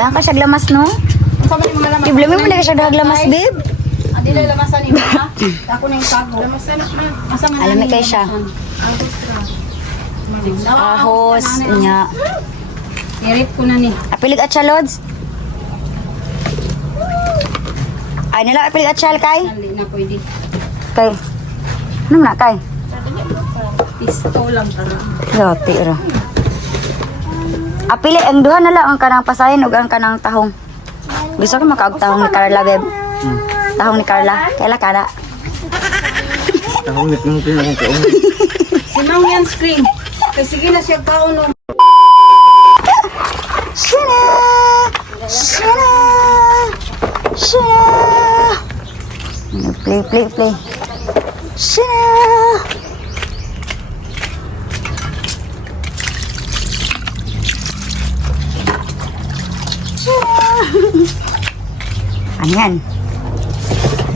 Dahang ka siya glamas, no? Iblami mo na ka siya dahaglamas, babe. Adi lang lamasan ni ha. Ako na yung sago. Lamasan na. Masama na. Alam mo kay siya. Ahos, nya. Irip ko na ni. Apilig at siya, Lods. Ay, nila apilig at siya, kay? Dali na pwede. Kay. Ano na, kay? Pisto lang tara. Yati, ra. Apili, ang duha na lang ang kanang pasayan ug ang kanang tahong. Gusto ko makaagtahong ni Carla, babe. Tahong ni Carla. Kaila kana. Tahong nit mo akong kaon. Si Mang yan screen. Kay sige na siya kauno. Shana! Shana! Shana! Play. Shana! Ayan.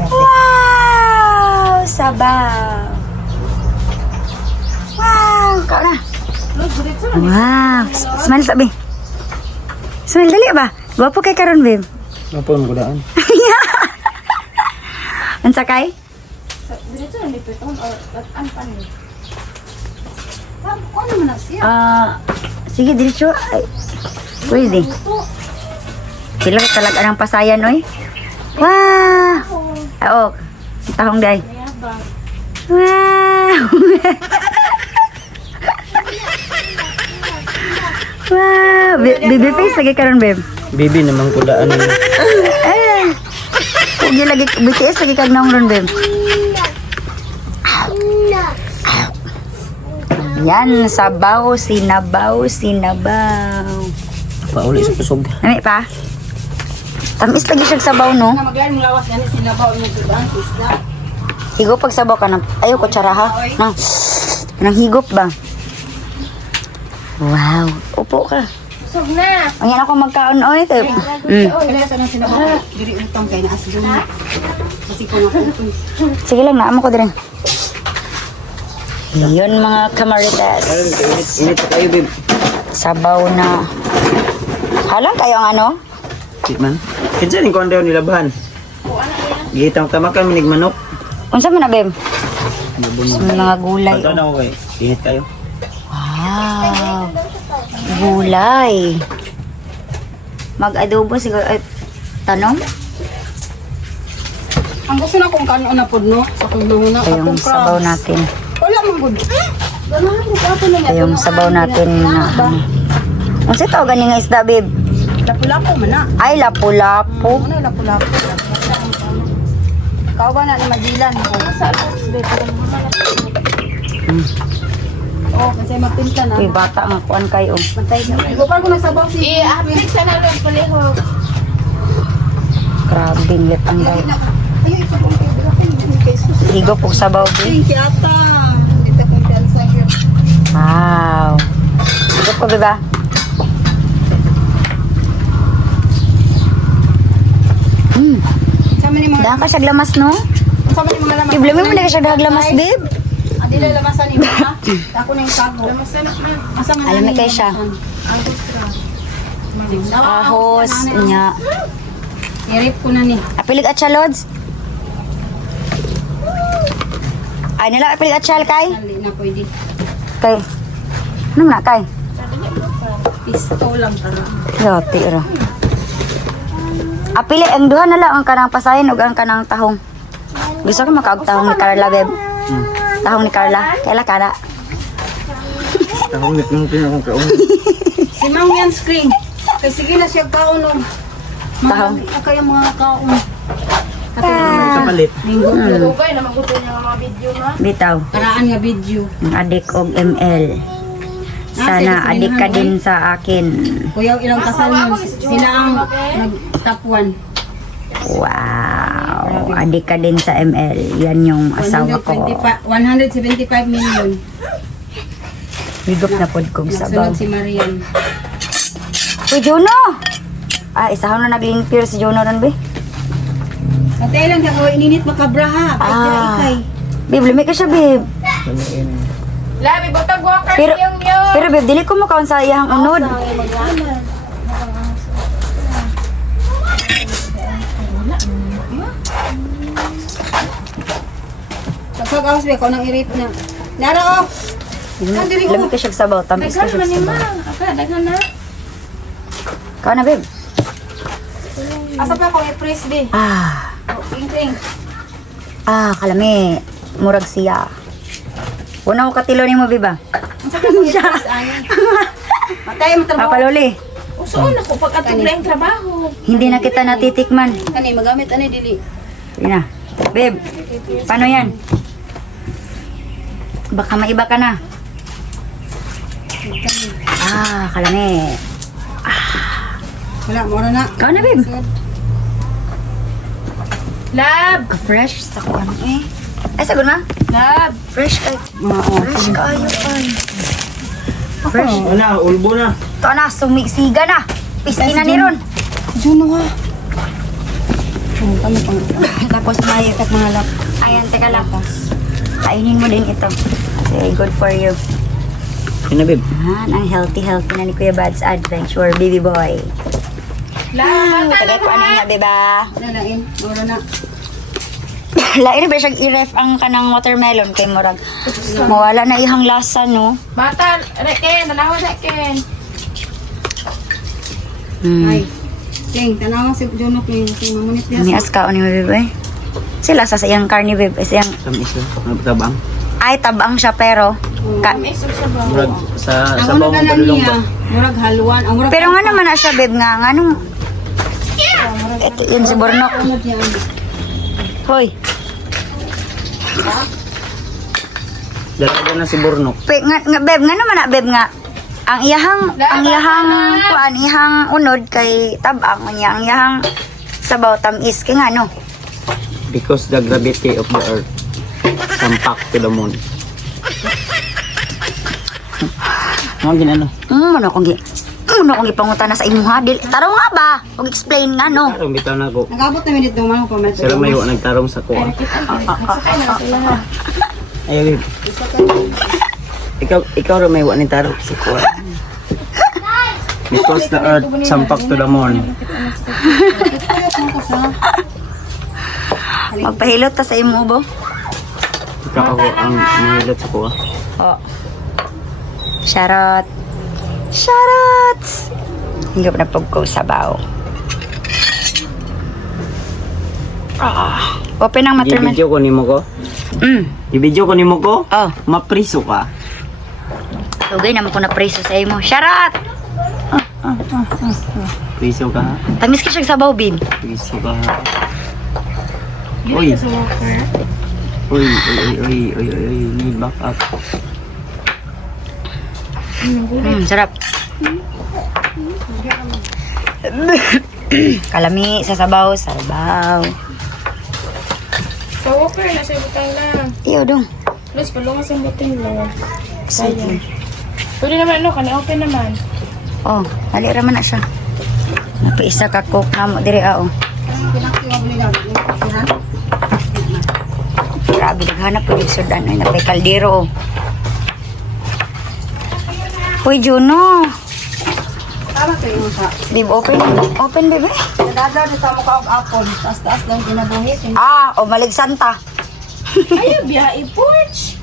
Wow! Sabaw! Wow! Kau na. Wow! Smile sabi. Smile dali ba? Gwapo kay karon, babe. Apa mo gudaan? Unsa kay? Diretso na dito on or an pan ni. Ano man na siya? Sige, diretso. Ay, pwede. Sila talaga ng pasayan, oy. Wow! Oo. Tahong day. Wow! Wow! Baby face lagi karon, babe. Bibi namang kudaan ni. Huwag lagi, BTS lagi kag naong ron, babe. Yan, sabaw, sinabaw. Pauli sa kusog. Nami pa? Tamis lagi siya sabaw, no? Nga maglain mong lawas ganit sinabaw mo tudang isda. Higop pag sabaw ka na. Ayaw ko tsara, ha? Nang higop ba? Wow. Upo ka. Usog na. Ang yan ako magkaon, oy. Kaya sa nang sinabaw. Diri utang kay na asdo na. Kasi ko na ko. Sige lang, naamo ko din. Yun mga kamarites. Init pa kayo, babe. Sabaw na. Halang kayo ang ano? Sit man. Kinsa ning kuan daw nilabahan? Gitang tamakan minig manok. Unsa man na, babe? Mga gulay. Pagka na ko kay. Init kayo. Wow. Gulay. Mag-adobo siguro. Ay, tanong? Ang gusto na kung kano na pud no sa kung na Ito yung sabaw natin. Wala man gud. Ganahan ko ato na Ito yung sabaw natin na ano. Unsa ito ganing nga isda, babe? Lapu-lapu man na. Ay, lapu-lapu. Ano lapu-lapu? Ikaw ba na ni Magilan ko? Sa Oh, kasi magtinta na. Uy, bata nga kuan kayo. Mantay na. Ikaw pa ko nasabaw si. I-update sa nalang paliho. Grabe, lit ang daw. Ay, ito ko kay Jesus. Higop og sabaw, babe. Thank you ata. Dito ko dansa here. Wow. Higop ko, babe. Sama ni mga Dahang ka siya glamas, no? sama ni mga lamas. Iblami mo na ka siya dahaglamas, babe. Adi lang lamasan ni ha. Ako na yung sago. Lamasan na. Masama na. Alam mo kay siya. Ahos, nya. Irip ko na ni. Apilig at siya, Lods. Ay, nila apilig at siya, kay? Dali na pwede. Kay. Ano na, kay? Pisto lang tara. Yati, ra. Apili, ang duha na lang ang kanang pasayan ug ang kanang tahong. Gusto ko makaagtahong ni Carla, babe. Tahong ni Carla. Kaila kana. Tahong nit mo akong kaon. Si Mang yan screen. Kay sige na siya kauno. Tahong. Kaya mga kaon. Kapalit. Dugay na magusto niya nga mga video na. Bitaw. Karaan nga video. Ang adik og ML. Sana adik ka din sa akin. Kuya ilang kasal mo. Sila ang nag-top 1. Wow. Adik ka din sa ML. Yan yung asawa ko. 175 million. Higop na pod kong sabaw. Sunod si Marian. Uy, Juno! Ah, isahaw na naglimpir si Juno ron, be. Katay lang ako ininit makabra ha. Ikay. Babe, lumik ka siya, babe. Labi, butag walker Pero, yung yun. pero babe, dili ko makaon sa iyang unod. Pag-awas ba ko nang irip na. Lara oh. Ang diri Lami oh. ka siya sabaw, tamis ka Daghan siya man ni sabaw. ma. Aka, daghan na. Kao na, babe. Asa pa ko i-press di. Ah, Ing-ing. kalami. Murag siya. Una ko katilo ni mo, biba. Asa pa ko i-press ayan. Matay mo trabaho. Papaluli. Usoon ako pag atong na yung trabaho. Hindi na kita natitikman. Ani magamit ani dili. Yun na. Babe, paano yan? Baka maiba ka na. Kalami. Wala mo na. Kao na, babe. Lab! Ka-fresh sa kuwan eh. Ay, sagot na? Lab! Fresh kay. Fresh kayo ay. Fresh. Wala, ulbo na. Ito na, sumisiga na. Piski na ni Ron. Juno ha. Kami pang Tapos may tak mga lap. ayan, teka lang. Kainin mo din ito. Kasi good for you. Yun na, babe. Ang healthy na ni Kuya Bad's Adventure, baby boy. Lab! Tagay ko ano nga, beba. Lalain. Mura na. Lain ba siyang i-ref ang kanang watermelon kay Murag? Mawala na ihang lasa, no? Bata, Reken, dalawa Reken. Ay. Ting, tanawa si Juno kay si mamunit niya. Nias ka ni bebe. Sila sa iyang karni, babe. Siyang, Tamis na. Nagtabang. ay, tabang siya, pero... Kami isog sa bawa. Murag sa Ang sabaw ano ng na balulong niya. ba? Murag halwan. Ang murag pero nga naman na siya, babe, nga. Nga nung... Yun si Bornok. ano diyan. Hoy. Dalaga na si Bornok. Babe, nga naman na, babe, nga. Ang iyahang kuan, iyahang unod kay tabang niya, ang iyahang sabaw tamis kay nga no. Because the gravity of the earth sampak to the moon. Mga ginano? Ano kong ipangutan na sa imuha? Tarong nga ba? Kung explain nga no. Tarong bitaw na ako. Nagabot na minute naman ako comment. Sila may nagtarong sa kuha. Sakay na sila. Ay, babe. Ikaw rin may ni tarong sa kuha. Because the earth sampak to the moon. Magpahilot ta sa imo bo. Ikaw ako ang mahilot sa kuha. Oh. Charot. Charot. Hindi ko na pagko sabaw. Open ang watermelon. I-video ko ni mo ko. I-video ko ni mo ko. Oh. Mapriso ka. Tugay naman ko na preso sa imo. Charot. Priso ka. Tamis ka siya sabaw, bin. Priso ka. Uy. Uy. Need back up. Sarap. Kalami sa sabaw, sabaw. Sa walker, nasa butang na. Iyo dong. Plus, palungas ang buting mo. Sige. Pwede naman ano, open naman. Oh, hali raman na siya. Napaisa ka cook na mo diri oh. Grabe naghanap ko yung sudan ay napay kaldero oh. Uy, Juno. Tama kayo mo sa. Babe, open. Open, baby. Nadadlaw dito mo ka og apple. Taas-taas lang ginabuhit. Malig Santa. Ayaw, biya, i-porch.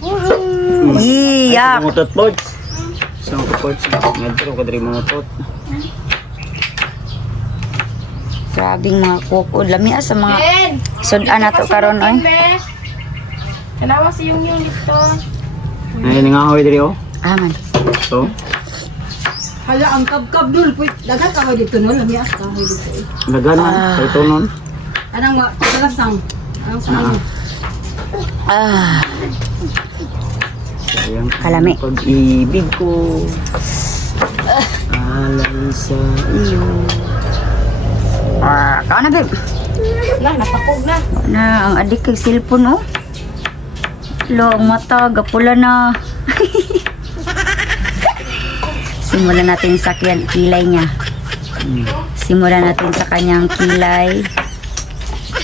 Iyak. Mutot pod. Saan ko pod? Ngadro ko diri mga tot. Grabing mga kukod. Lami sa mga Ben! sudan na to karon oy. Kanawa si yung dito. Ay nangahoy diri oh. Man. So, Hala, ang kab-kab dul. Dagat ka dito no. Lamias ka dito. naganan kay tonon. Anong madalasang? Anong sa ano? Sayang Kalami. pag-ibig ko. Alam sa iyo. Kao na, babe. Napakog na. Na, ang adik kay cellphone oh. Lo, ang mata, gapula na. Simulan natin sa kilay niya. Simulan natin sa kanyang kilay.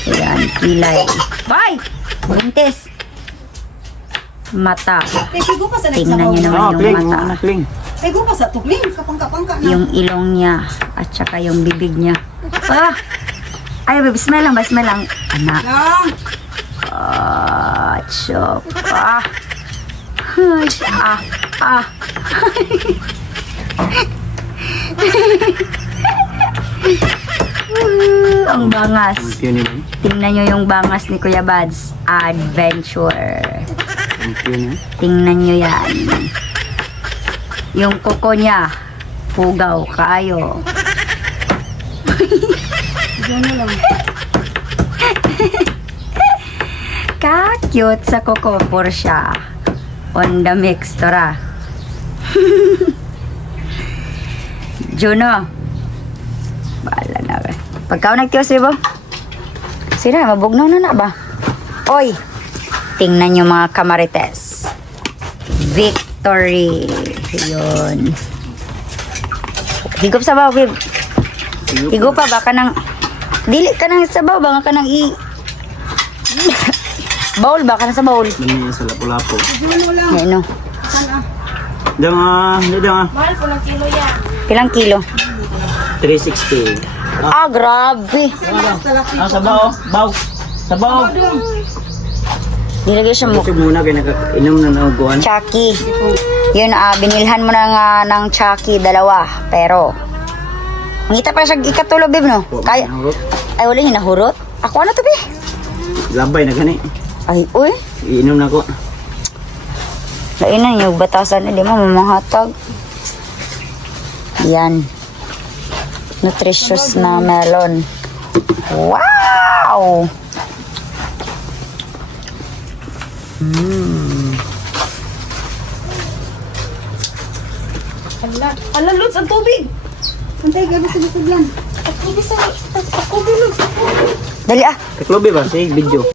Ayan, kilay. Bye! Buntis. Mata. Pigo pa sa Tingnan niyo naman yung Kling, mata. mga kling. Pigo pa sa tukling. Kapangka-pangka na. Yung ilong niya. At saka yung bibig niya. Ay, baby, smell lang ba? Smell lang. Anak. Lang. Chop. Ang bangas. Champion yun. Tingnan nyo yung bangas ni Kuya Bads. Adventure. Champion yun. Tingnan nyo yan. Yung kuko niya. Pugaw, kaayo. Diyan na lang. Ka-cute sa kuko por siya. On the mix, tora. Juno. Bala na ba. Pagka nagtiyos, diba? Sira, mabugnaw na ba? Oy! Tingnan nyo mga kamarites. Victory. Yun. Higop sa baw, babe. Higop pa, baka nang... Dili ka nang sa baw, baka ka nang i... Bowl, baka na sa bowl. Ganyan sa lapo-lapo. Diyan mo lang. Ano? Diyan nga, diyan nga. Mahal po ng kilo yan. Ilang kilo? 360. Grabe. Sabaw. Baw. Sabaw. Nilagay siya mo. Busog muna kaya nakainom na nauguan. Chucky. Yun, binilhan mo na nga ng Chucky, 2. Pero, ngita pa siya ikatulo, babe, no? Kaya, ay, wala yung nahurot. Ako, ano to, be? Labay na gani. Ay, uy. Iinom na ko. Lainan yung batasan na, di mo, mamahatag. Yan. Nutritious na melon. Wow! Ala, Lods, ang tubig. Antay, gabi sa bisag lang. Dali ah. Teklobe ba? Sige, video.